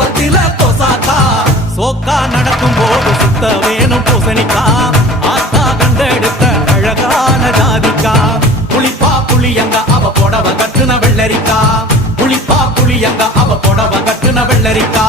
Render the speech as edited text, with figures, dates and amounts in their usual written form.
பருவத்தில கொசாக்கா சோக்கா நடக்கும் போது சுத்த வேணும் பூசணிக்கா ஆத்தா கண்டெடுத்த அழகான ஜாதிக்கா புளிப்பா புளியங்க அவ புடவ கட்டுன வெள்ளரிக்கா புளிப்பா புளியங்க அவ புடவ கட்டுன வெள்ளரிக்கா